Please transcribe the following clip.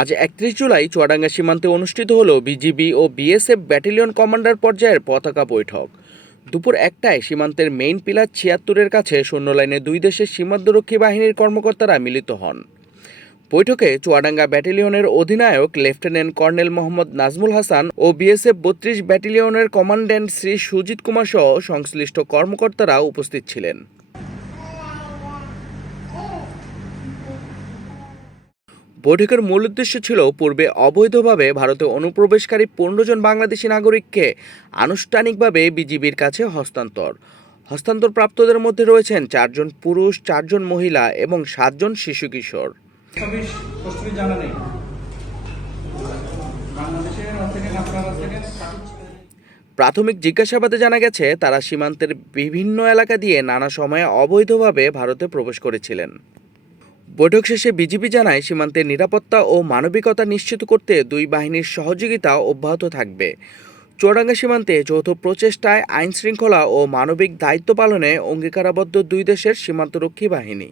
আজ একত্রিশ জুলাই চুয়াডাঙ্গা সীমান্তে অনুষ্ঠিত হল বিজিবি ও বিএসএফ ব্যাটালিয়ন কমান্ডার পর্যায়ের পতাকা বৈঠক। দুপুর একটায় সীমান্তের মেইন পিলার ছিয়াত্তরের কাছে শূন্য লাইনে দুই দেশের সীমান্তরক্ষী বাহিনীর কর্মকর্তারা মিলিত হন। বৈঠকে চুয়াডাঙ্গা ব্যাটালিয়নের অধিনায়ক লেফটেন্যান্ট কর্নেল মোহাম্মদ নাজমুল হাসান ও বিএসএফ বত্রিশ ব্যাটালিয়নের কমান্ড্যান্ট শ্রী সুজিত কুমার সহ সংশ্লিষ্ট কর্মকর্তারা উপস্থিত ছিলেন। বৈঠকের মূল উদ্দেশ্য ছিল পূর্বে অবৈধভাবে ভারতে অনুপ্রবেশকারী পনেরো জন বাংলাদেশি নাগরিককে আনুষ্ঠানিকভাবে বিজিবির কাছে হস্তান্তর। হস্তান্তরপ্রাপ্তদের মধ্যে রয়েছেন চারজন পুরুষ চারজন মহিলা এবং সাতজন শিশু কিশোর। প্রাথমিক জিজ্ঞাসাবাদে জানা গেছে তারা সীমান্তের বিভিন্ন এলাকা দিয়ে নানা সময়ে অবৈধভাবে ভারতে প্রবেশ করেছিলেন। বৈঠক শেষে বিজিবি জানায় সীমান্তের নিরাপত্তা ও মানবিকতা নিশ্চিত করতে দুই বাহিনীর সহযোগিতা অব্যাহত থাকবে। চুয়াডাঙ্গা সীমান্তে যৌথ প্রচেষ্টায় আইন শৃঙ্খলা ও মানবিক দায়িত্ব পালনে অঙ্গীকারাবদ্ধ দুই দেশের সীমান্তরক্ষী বাহিনী।